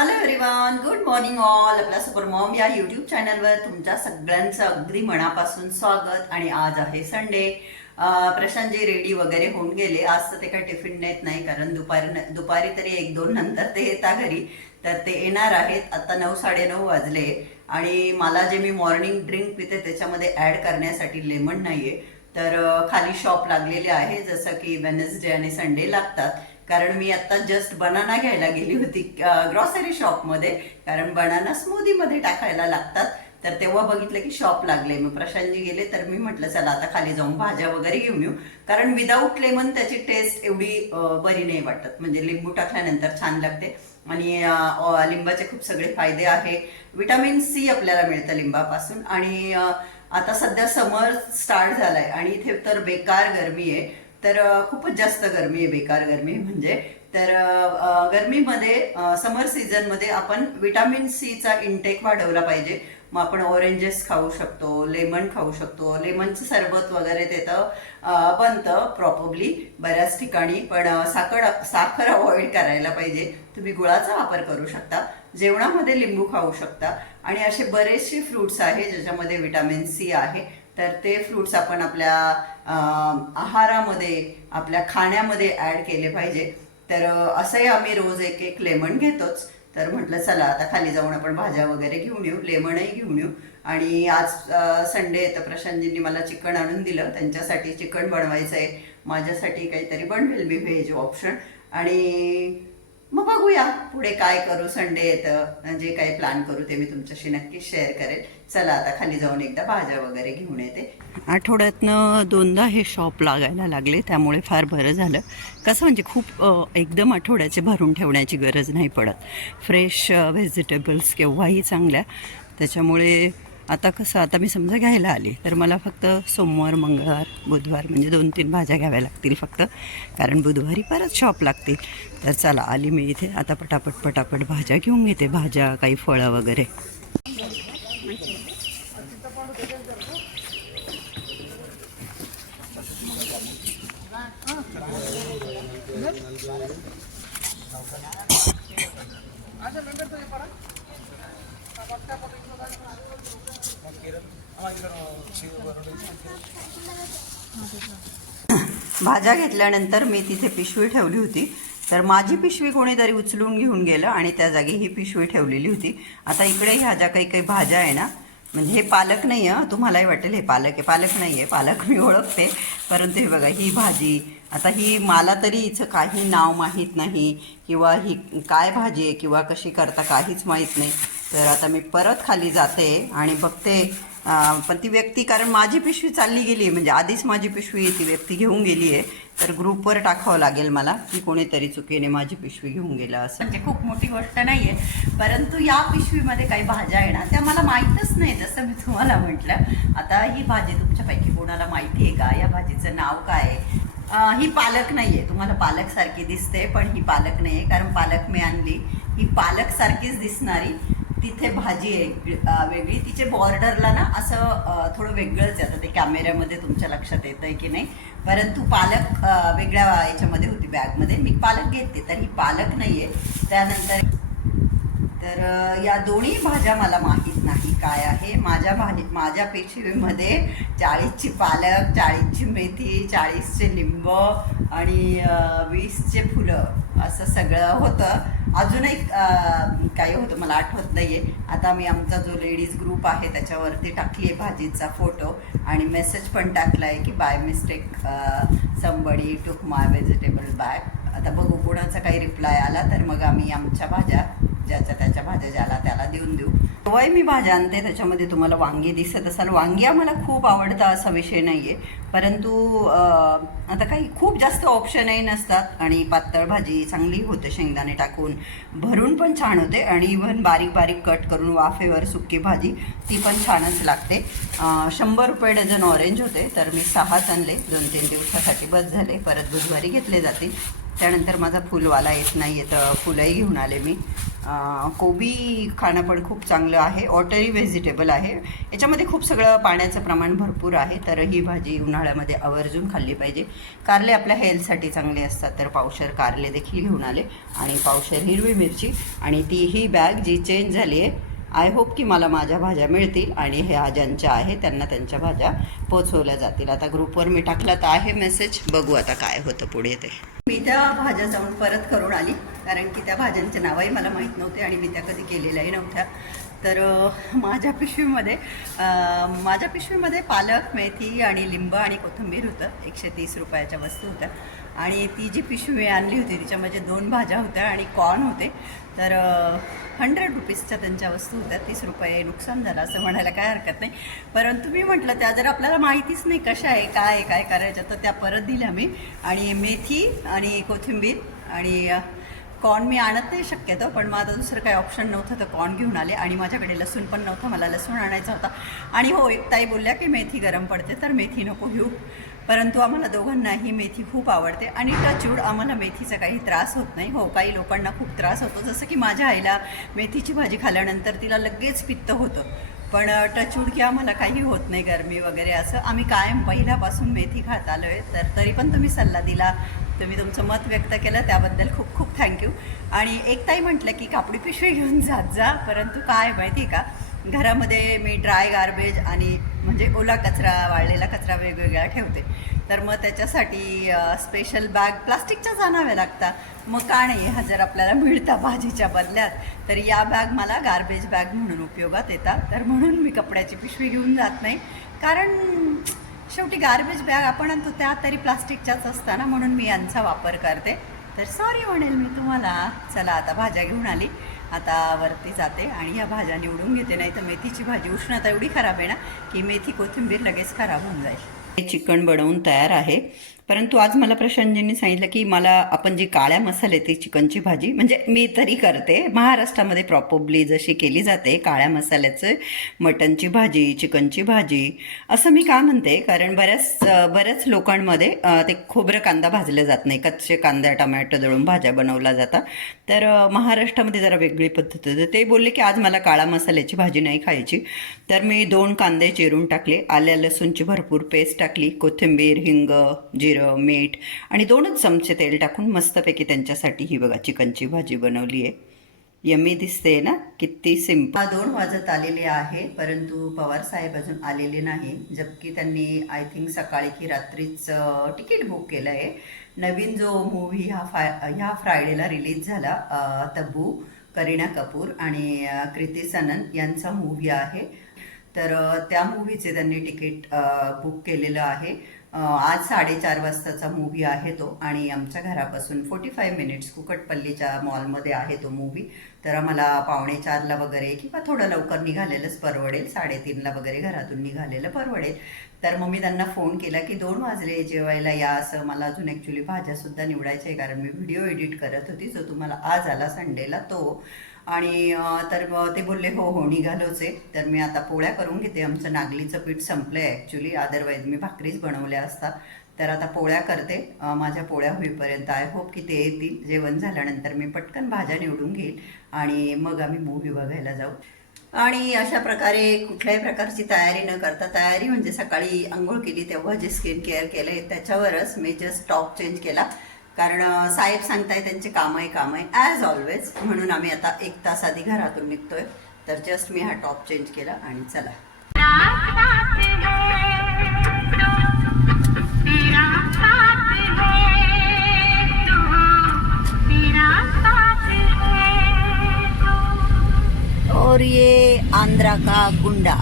Hello everyone good morning all आपल्या super mom या YouTube चॅनलवर तुमच्या सगळ्यांचं अगदी मनापासून स्वागत आणि आज आहे संडे प्रशांतजी रेडी वगैरे होऊन गेले. आज तर ते काही टिफिन नेत नाही कारण दुपारी दुपारी तरी एक दोन नंतर ते येतात घरी. तर ते येणार आहेत. आता नऊ साडेनऊ वाजले आणि मला जे मी मॉर्निंग ड्रिंक पिते त्याच्यामध्ये ॲड करण्यासाठी लेमन नाही आहे तर खाली शॉप लागलेले आहे. जसं की वेनसडे आणि संडे लागतात. कारण मी आता जस्ट बनाना घ्यायला गेली होती ग्रॉसरी शॉपमध्ये कारण बनाना स्मूदीमध्ये टाकायला लागतात. तर तेव्हा बघितलं की शॉप लागले मग प्रशांतजी गेले तर मी म्हटलं चला आता खाली जाऊन भाज्या वगैरे घेऊन येऊ. कारण विदाऊट लेमन त्याची टेस्ट एवढी बरी नाही वाटत. म्हणजे लिंबू टाकल्यानंतर छान लागते. आणि लिंबाचे खूप सगळे फायदे आहे. विटामिन सी आपल्याला मिळतं लिंबापासून. आणि आता सध्या समर स्टार्ट झालाय. आणि इथे तर बेकार गरमी आहे. तर खूपच जास्त गरमी आहे बेकार गरमी म्हणजे तर गरमीमध्ये समर सीझनमध्ये आपण विटामिन सीचा इंटेक वाढवला पाहिजे. मग आपण ऑरेंजेस खाऊ शकतो लेमन खाऊ शकतो. लेमनचं सरबत वगैरे तिथं बनतं प्रॉपरली बऱ्याच ठिकाणी. पण साखर साखर अवॉइड करायला पाहिजे. तुम्ही गुळाचा वापर करू शकता. जेवणामध्ये लिंबू खाऊ शकता. आणि असे बरेचसे फ्रुट्स आहे ज्याच्यामध्ये विटामिन सी आहे. तर ते फ्रुट्स आपण आपल्या आहारामध्ये आपल्या खाण्यामध्ये ॲड केले पाहिजे. तर असंही आम्ही रोज एक एक लेमन घेतोच. तर म्हटलं चला आता खाली जाऊन आपण भाज्या वगैरे घेऊन येऊ. लेमनही घेऊन येऊ. आणि आज संडे तर प्रशांतजींनी मला चिकन आणून दिलं. त्यांच्यासाठी चिकन बनवायचं आहे माझ्यासाठी काहीतरी बनवेल मी व्हेज ऑप्शन आणि मग बघूया पुढे काय करू. संडे येतं. जे काही प्लॅन करू ते मी तुमच्याशी नक्की शेअर करेल. चला आता खाली जाऊन एकदा भाज्या वगैरे घेऊन येते. आठवड्यातनं दोनदा हे शॉप लागायला लागले त्यामुळे फार बरं झालं. कसं म्हणजे खूप एकदम आठवड्याचे भरून ठेवण्याची गरज नाही पडत. फ्रेश व्हेजिटेबल्स केव्हाही चांगल्या. त्याच्यामुळे आता कसं आता मी समजा घ्यायला आली तर मला फक्त सोमवार मंगळवार बुधवार म्हणजे दोन तीन भाज्या घ्याव्या लागतील फक्त. कारण बुधवारी परत शॉप लागतील. तर चला आली मी इथे. आता पटापट पटापट भाज्या घेऊन घेते. भाज्या काही फळं वगैरे. भाज्या घेतल्यानंतर मी तिथे पिशवी ठेवली होती. तर माझी पिशवी कोणीतरी उचलून घेऊन गेलं आणि त्या जागी ही पिशवी ठेवलेली होती. आता इकडे ह्या ज्या काही काही भाज्या आहे ना म्हणजे हे पालक नाही आहे तुम्हालाही वाटेल हे पालक आहे. पालक नाही आहे पालक मी ओळखते. परंतु हे बघा ही भाजी आता ही मला तरी हिचं काही नाव माहीत नाही किंवा ही काय भाजी आहे किंवा कशी करता काहीच माहीत नाही. तर आता मी परत खाली जाते आणि बघते पण ती व्यक्ती कारण माझी पिशवी चालली गेली आहे म्हणजे आधीच माझी पिशवी ती व्यक्ती घेऊन गेली आहे तर ग्रुपवर टाकावं लागेल मला की कोणीतरी चुकीने माझी पिशवी घेऊन गेलं असं. म्हणजे खूप मोठी गोष्ट नाही आहे परंतु या पिशवीमध्ये काही भाज्या आहे ना त्या मला माहीतच नाही जसं मी तुम्हाला म्हटलं. आता ही भाजी तुमच्यापैकी कोणाला माहिती आहे का? या भाजीचं नाव काय आहे? ही पालक नाही आहे तुम्हाला पालक सारखी दिसते पण ही पालक नाही आहे कारण पालक मी आणली. ही पालक सारखीच दिसणारी तिथे भाजी आहे वेगळी तिचे बॉर्डरला ना असं थोडं वेगळंच येतं ते कॅमेऱ्यामध्ये तुमच्या लक्षात येतं आहे की नाही. परंतु पालक वेगळ्या याच्यामध्ये होती बॅगमध्ये. मी पालक घेते तर ही पालक नाही आहे त्यानंतर तर या दोन्ही भाज्या मला माहीत नाही काय आहे. माझ्या भाजी माझ्या पिशवीमध्ये चाळीसची पालक चाळीसची मेथी चाळीसचे लिंब आणि वीसचे फुलं असं सगळं होतं. अजून एक काही होतं मला आठवत नाही आहे आता मी आमचा जो लेडीज ग्रुप आहे त्याच्यावरती टाकली आहे भाजीचा फोटो आणि मेसेज पण टाकला आहे की बाय मिस्टेक संबडी टूक माय व्हेजिटेबल बॅग आता बघू कोणाचा काही रिप्लाय आला तर मग आम्ही आमच्या भाज्या ज्याच्या त्याच्या भाज्या ज्याला त्याला देऊन देऊ. आहे मी भाज्या आणते त्याच्यामध्ये तुम्हाला वांगी दिसत असाल. वांगी आम्हाला खूप आवडतं असा विषय नाही आहे परंतु आता काही खूप जास्त ऑप्शनही नसतात आणि पातळ भाजी चांगली होते शेंगदाणे टाकून. भरून पण छान होते आणि इव्हन बारीक बारीक कट करून वाफेवर सुकी भाजी ती पण छानच लागते. शंभर रुपये डझन ऑरेंज होते तर मी सहाच आणले. दोन तीन दिवसासाठी बस झाले. परत बुधवारी घेतले जातील. त्यानंतर माझा फुलवाला येत नाही आहे तर फुलंही घेऊन आले मी. कोबी खाणं पण खूप चांगलं आहे. ऑटरी व्हेजिटेबल आहे. याच्यामध्ये खूप सगळं पाण्याचं प्रमाण भरपूर आहे तर ही भाजी उन्हाळ्यामध्ये आवर्जून खाल्ली पाहिजे. कारले आपल्या हेल्थसाठी चांगले असतात तर पावशर कारले देखील घेऊन आले. आणि पावशर हिरवी मिरची आणि ती ही बॅग जी चेंज झाली आहे आय होप की मला माझ्या भाज्या मिळतील आणि ह्या ज्यांच्या आहे त्यांना त्यांच्या भाज्या पोचवल्या जातील. आता ग्रुपवर मी टाकला तर आहे मेसेज. बघू आता काय होतं पुढे ते. मी त्या भाज्या जाऊन परत करून आली कारण की त्या भाज्यांचे नावही मला माहीत नव्हते आणि मी त्या कधी केलेल्याही नव्हत्या. तर माझ्या पिशवीमध्ये माझ्या पिशवीमध्ये पालक मेथी आणि लिंब आणि कोथिंबीर होतं. एकशे तीस रुपयाच्या वस्तू होत्या. आणि ती जी पिशवी आणली होती तिच्यामध्ये दोन भाज्या होत्या आणि कॉर्न होते. तर हंड्रेड रुपीजच्या त्यांच्या वस्तू होत्या तीस रुपये नुकसान झालं असं म्हणायला काय हरकत नाही. परंतु मी म्हटलं त्या जर आपल्याला माहितीच नाही कशा आहे काय आहे, काय करायच्या तर त्या परत दिल्या मी. आणि मेथी आणि कोथिंबीर आणि कॉर्न मी आणत नाही शक्यतो पण मग आता दुसरं काही ऑप्शन नव्हतं तर कॉर्न घेऊन आले. आणि माझ्याकडे लसूण पण नव्हतं मला लसूण आणायचा होता. आणि हो एक ताई बोलल्या की मेथी गरम पडते तर मेथी नको घेऊ. परंतु आम्हाला दोघांनाही मेथी खूप आवडते आणि टचूड आम्हाला मेथीचा काही त्रास होत नाही. हो काही लोकांना खूप त्रास होतो. जसं की माझ्या आईला मेथीची भाजी खाल्यानंतर तिला लगेच पित्त होतं. पण टचूड की आम्हाला काही होत नाही गरमी वगैरे असं. आम्ही कायम पहिल्यापासून मेथी खात आलो आहे तर तरी पण तुम्ही सल्ला दिला. तुम्ही तुमचं मत व्यक्त केलं. त्याबद्दल खूप खूप थँक्यू आणि एकताही म्हटलं की कापडी पिशवी घेऊन जात जा. परंतु काय माहिती आहे का? घरामध्ये मी ड्राय गार्बेज आणि म्हणजे ओला कचरा वाळलेला कचरा वेगवेगळा ठेवते. तर मग त्याच्यासाठी स्पेशल बॅग प्लास्टिकच्याच आणाव्या लागतात. मग का नाही हा जर आपल्याला मिळता भाजीच्या बदल्यात तर या बॅग मला गार्बेज बॅग म्हणून उपयोगात येतात. तर म्हणून मी कपड्याची पिशवी घेऊन जात नाही. कारण शेवटी गार्बेज बॅग आपण आणतो त्या तरी प्लास्टिकच्याच असताना म्हणून मी यांचा वापर करते. तर सॉरी म्हणेल मी तुम्हाला. चला आता भाज्या घेऊन आली. आता वरती जाते आणि ह्या भाज्या निवडून घेते. नाही तर मेथीची भाजी उष्णता एवढी खराब आहे ना की मेथी कोथिंबीर लगेच खराब होऊन जाईल. हे चिकन बनवून तयार आहे. परंतु आज मला प्रशांतजींनी सांगितलं की मला आपण जी काळ्या मसाले ती चिकनची भाजी म्हणजे मी तरी करते. महाराष्ट्रामध्ये प्रॉपरली जशी केली जाते काळ्या मसाल्याचं मटनची भाजी चिकनची भाजी असं मी का म्हणते? कारण बऱ्याच बऱ्याच लोकांमध्ये ते खोबरं कांदा भाजले जात नाही. कच्चे कांदा टमॅटो दळून भाज्या बनवल्या जातात तर महाराष्ट्रामध्ये जरा वेगळी पद्धत आहे तर ते बोलले की आज मला काळा मसाल्याची भाजी नाही खायची. तर मी दोन कांदे चिरून टाकले. आल्या लसूणची भरपूर पेस्ट टाकली. कोथिंबीर हिंग जिरं मीठ आणि दोनच चमचे तेल टाकून मस्तपैकी त्यांच्यासाठी ही बघा चिकनची भाजी बनवली आहे. यमी दिसते ना किती सिंपल दोन वाजत आलेले आहे परंतु पवार साहेब अजून आलेले नाही. जबकी त्यांनी आय थिंक सकाळी की रात्रीच तिकीट बुक केलं आहे नवीन जो मूव्ही ह्या फाय ह्या फ्रायडेला रिलीज झाला तब्बू करीना कपूर आणि कृती सनन यांचा मूव्ही आहे. तर त्या मूव्हीचे त्यांनी तिकीट बुक केलेलं आहे. आज साडेचार वाजताचा मूव्ही आहे तो आणि आमच्या घरापासून फोर्टी फाईव्ह मिनिट्स कुकटपल्लीच्या मॉलमध्ये आहे तो मूव्ही तर आम्हाला पावणे चारला वगैरे किंवा थोडं लवकर निघालेलंच परवडेल साडेतीनला वगैरे घरातून निघालेलं परवडेल. तर मग मी त्यांना फोन केला की दोन वाजले जेवायला या असं मला अजून ॲक्च्युली भाज्यासुद्धा निवडायच्या आहे कारण मी व्हिडिओ एडिट करत होती. जो तुम्हाला आज आला संडेला तो आणि तर ते बोलले हो हो निघालोच आहे. तर मी आता पोळ्या करून घेते. आमचं नागलीचं पीठ संपलं आहे ॲक्च्युली अदरवाईज मी भाकरीच बनवल्या असता. तर आता पोळ्या करते. माझ्या पोळ्या होईपर्यंत आय होप की ते येतील. जेवण झाल्यानंतर मी पटकन भाज्या निवडून घेईल आणि मग आम्ही मूव्ही बघायला जाऊ. आणि अशा प्रकारे कुठल्याही प्रकारची तयारी न करता तयारी म्हणजे सकाळी आंघोळ केली तेव्हा जे स्किन केअर केले त्याच्यावरच मी जस्ट टॉप चेंज केला. कारण साहेब सांगताय त्यांचे काम आहे काम आहे ॲज ऑलवेज म्हणून आम्ही आता एक तास आधी घरातून निघतोय. तर जस्ट मी हा टॉप चेंज केला आणि चला. और ये आंध्रा का गुंडा।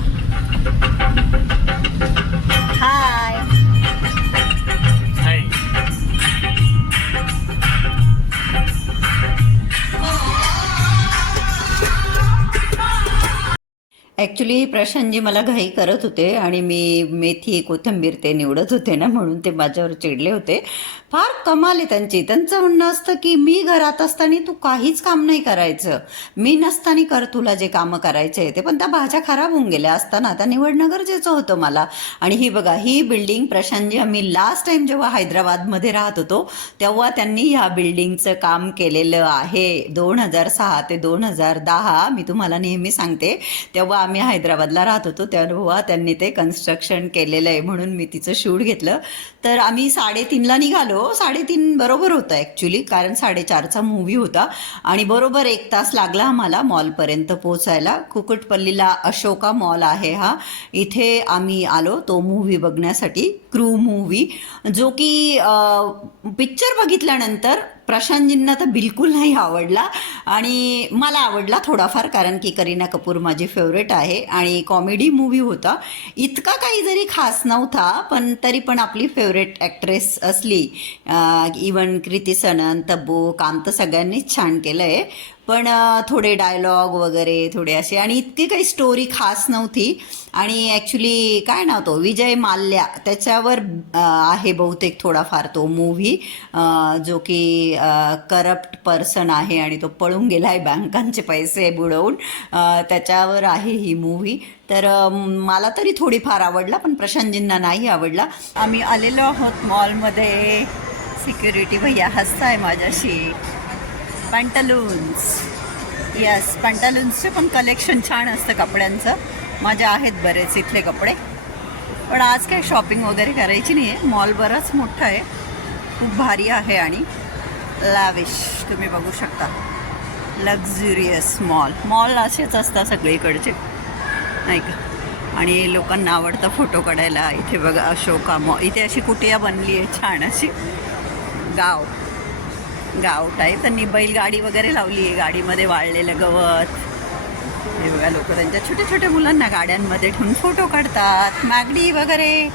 ॲक्च्युली प्रशांतजी मला घाई करत होते आणि मी मेथी कोथिंबीर ते निवडत होते ना म्हणून ते माझ्यावर चिडले होते. फार कमाल आहे त्यांची. त्यांचं म्हणणं असतं की मी घरात असताना तू काहीच काम नाही करायचं. मी नसताना कर तुला जे कामं करायचे आहे ते. पण त्या भाज्या खराब होऊन गेल्या असताना त्या निवडणं गरजेचं होतं मला. आणि ही बघा ही बिल्डिंग प्रशांतजी आम्ही लास्ट टाइम जेव्हा हैदराबादमध्ये राहत होतो तेव्हा त्यांनी ह्या बिल्डिंगचं काम केलेलं आहे. दोन हजार सहा ते दोन हजार दहा मी तुम्हाला नेहमी सांगते तेव्हा आम्ही हैदराबादला राहत होतो तेव्हा त्यांनी ते कन्स्ट्रक्शन केलेलं आहे म्हणून मी तिचं शूट घेतलं. तर आम्ही साडेतीनला निघालो. साडेतीन बरोबर होतं ॲक्च्युली कारण साडेचारचा मूवी होता. आणि बरोबर एक तास लागला आम्हाला मॉलपर्यंत पोचायला कुकुटपल्लीला अशोका मॉल आहे हा. इथे आम्ही आलो तो मूव्ही बघण्यासाठी क्रू मूव्ही जो की पिक्चर बघितल्यानंतर प्रशांतजींना तर बिलकुल नाही आवडला. आणि मला आवडला थोडाफार कारण की करीना कपूर माझी फेवरेट आहे आणि कॉमेडी मूवी होता. इतका काही जरी खास नव्हता पण तरी पण आपली फेवरेट ॲक्ट्रेस असली इवन कृती सनन तब्बू काम तर सगळ्यांनीच छान केलं आहे पण थोडे डायलॉग वगैरे थोडे असे. आणि इतकी काही स्टोरी खास नव्हती. आणि ॲक्च्युली काय नाव तो? विजय माल्या. त्याच्यावर आहे बहुतेक थोडाफार तो मूव्ही जो की करप्ट पर्सन आहे आणि तो पळून गेला आहे बँकांचे पैसे बुडवून. त्याच्यावर आहे ही मूव्ही तर मला तरी थोडीफार आवडला पण प्रशांतजींना नाही आवडला. आम्ही आलेलो आहोत मॉलमध्ये सिक्युरिटी भैया हसताय माझ्याशी. पॅन्टलून्स यस पॅन्टलून्सचे पण कलेक्शन छान असतं कपड्यांचं. माझे आहेत बरेच इथले कपडे. पण आज काय शॉपिंग वगैरे करायची नाही आहे मॉल बराच मोठा आहे. खूप भारी आहे आणि लॅविश तुम्ही बघू शकता. लक्झुरियस मॉल मॉल असेच असतात सगळीकडचे. नाही का? आणि लोकांना आवडतं फोटो काढायला. इथे बघा अशोका मॉल इथे अशी कुटिया बनली आहे छान अशी. गाव. गाव टाईप त्यांनी बैलगाडी वगैरे लावली आहे. गाडीमध्ये वाळलेलं गवत. हे बघा लोक त्यांच्या छोट्या छोट्या मुलांना गाड्यांमध्ये ठेवून फोटो काढतात. मागडी वगैरे.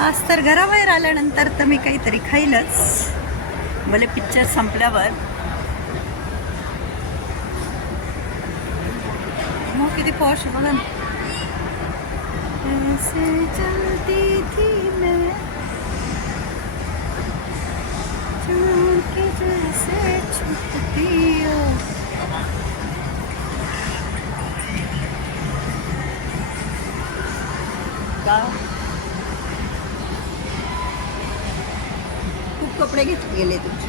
आज तर घराबाहेर आल्यानंतर तर मी काहीतरी खाईलच. भले पिक्चर संपल्यावर. मग किती पॉश बघा ना ऐसे चलती थी मैं चूर के जैसे छुपती हो का खूप कपडे घेत गेले तुमचे.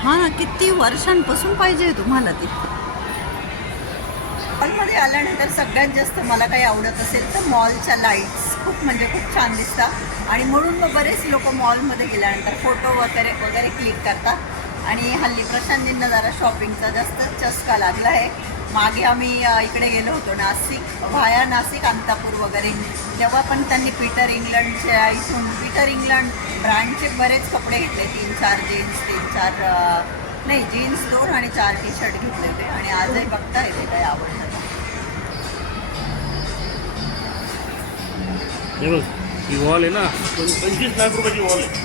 हा ना किती वर्षांपासून पाहिजे तुम्हाला ते? मॉलमध्ये आल्यानंतर सगळ्यात जास्त मला काही आवडत असेल तर मॉलच्या लाईट्स खूप म्हणजे खूप छान दिसतात आणि म्हणून मग बरेच लोक मॉलमध्ये गेल्यानंतर फोटो वगैरे वगैरे क्लिक करतात. आणि हल्ली प्रशांतींना जरा शॉपिंगचा जास्त चस्का लागला आहे. मागे आम्ही इकडे गेलो होतो नाशिक व्हाया नाशिक अंतापूर वगैरे. तेव्हा पण त्यांनी पीटर इंग्लंडच्या इथून पीटर इंग्लंड ब्रँडचे बरेच कपडे घेतले. तीन चार जीन्स तीन चार नाही जीन्स दोन आणि चार टी शर्ट घेतले होते. आणि आजही बघता येते काही आवडतं हे बघ ही वॉल आहे ना. पंचवीस लाख रुपयाची वॉल आहे.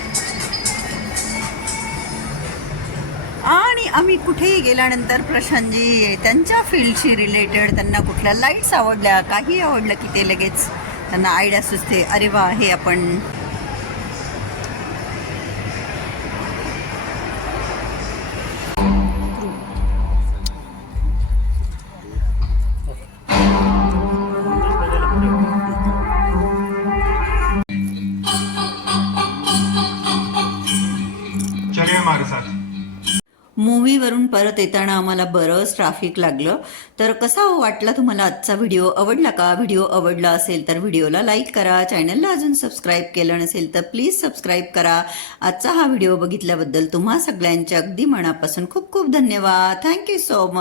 आणि आम्ही कुठेही गेल्यानंतर प्रशांतजी त्यांच्या फील्डशी रिलेटेड त्यांना कुठल्या लाईट्स आवडल्या काही आवडलं की ते लगेच त्यांना आयडिया सुचते. अरे वा हे आपण मूवीवरून परत येताना आम्हाला बरंच ट्रॅफिक लागलं. तर कसा हो वाटला तुम्हाला आजचा व्हिडिओ आवडला का? व्हिडिओ आवडला असेल तर व्हिडिओला लाईक करा. चॅनलला अजून सबस्क्राईब केलं नसेल तर प्लीज सबस्क्राईब करा. आजचा हा व्हिडिओ बघितल्याबद्दल तुम्हा सगळ्यांच्या अगदी मनापासून खूप खूप धन्यवाद. Thank you so much